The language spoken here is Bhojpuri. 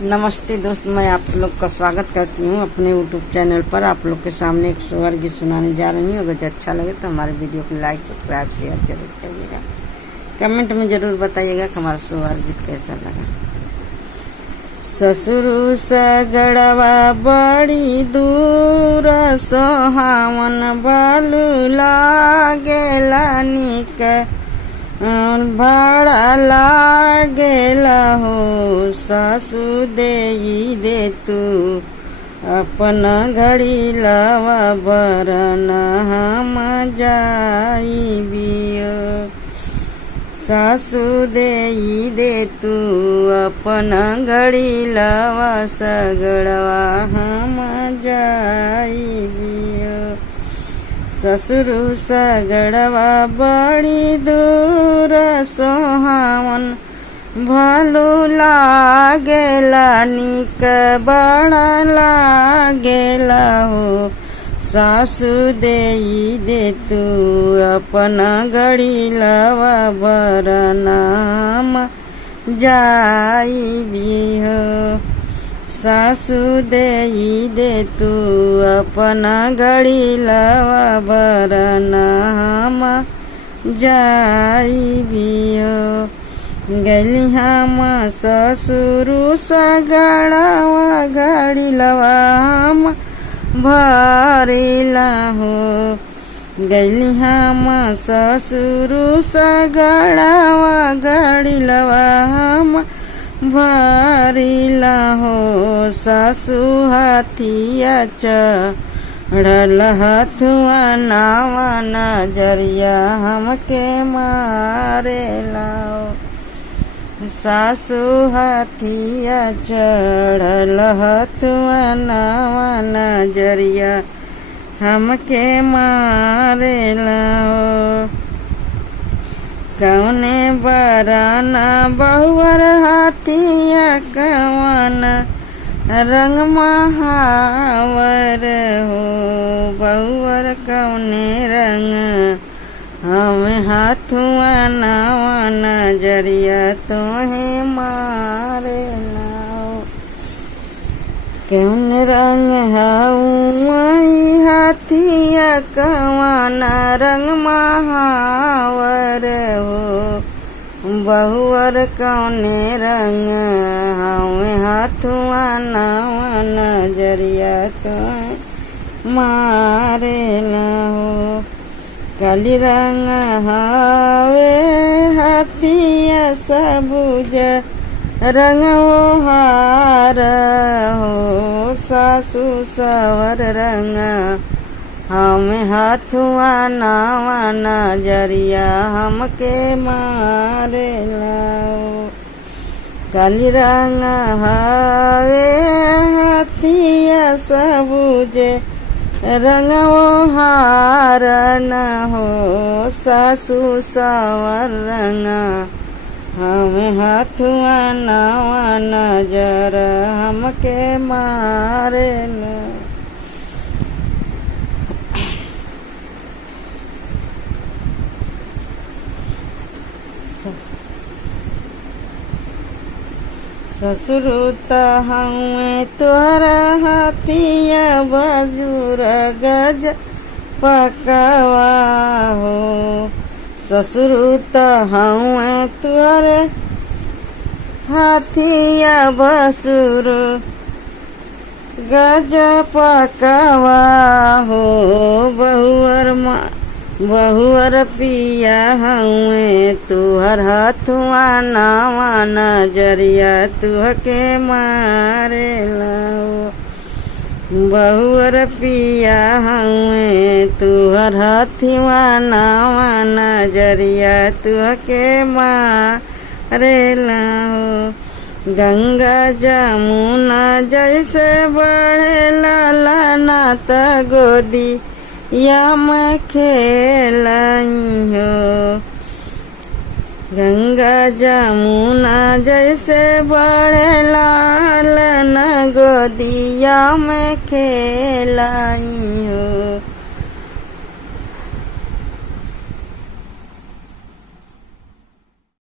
नमस्ते दोस्त, मैं आप लोग का स्वागत करती हूँ अपने यूट्यूब चैनल पर। आप लोग के सामने एक स्वर गीत सुनाने जा रही हूँ। अगर अच्छा लगे तो हमारे वीडियो को लाइक, सब्सक्राइब, शेयर जरूर करिएगा। कमेंट में ज़रूर बताइएगा कि हमारा स्वर गीत कैसा लगा। ससुरु सगड़वा बड़ी दूर, सोहावन बालू लागेला निक, भाड़ा लागेला हो। सासु देई दे तू अपन घड़ी लवा बरना हम जाइबियो। सासु देई दे तू अपन घड़ी लवा सगड़वा हम जाइबियो। ससुरु सगड़वा बड़ी दूर, सोहावन भालू लागेला निक, बड़ा लागेला हो। सासु देई दे तू अपन घड़ी लवा बरनाम जाइबी हो। सासु देई दे तू अपन घड़ी लवा बरनाम जाइबी हो। गली हम ससुरु सगड़वा घड़ी लवा हम भरिला हो। गली हम ससुरु सगड़वा घड़ी लवा हम भरिला हो। सासु हाथिया चढ़ल हथुआ नावा, नजरिया हमके मारेला। सासु हाथिया चढ़ल हथुआ नावा, नजरिया हमके मारेला। कौने बराना बहुवर हाथिया, कवन रंग महावर हो। बहुवर कौने रंग हमें हाथुआ नावा, नजरिया तोहे मारेला। कौन रंग हई हाथिया, कवन रंग महावर हो। बहुवर कौने रंग हमें हाथुआ नावा, नजरिया तोहे मारेला हो। काली रंग हवे हाथिया, सबुज रंग वो हार हो। सासु सवर रंग हमें हाथुआ नावा, नजरिया हमके मारेला। काली रंग हवे हाथिया, सबुज रंग वो हार न हो। सासु सवर रंग हमें हाथुआ नावा, नजर हमके मारेला। ससुरु तहुए तोहरा हाथिया, बजूर गज पकवा हो। ससुरु तहुए तोहरे हाथिया, बसुर गज पकवा हो। बहुअर पिया हउए तुहर हथुआ नावा, नजरिया तुहके मारेला। बहुअर पिया हउए तुहर हथुआ नावा, नजरिया तुहके मारेला। गंगा जमुना जैसे बढ़ेला लाना, त गोदी या मैं खेलाई हो। गंगा जमुना जैसे बढ़ेला लाना, गोदिया में खेलाई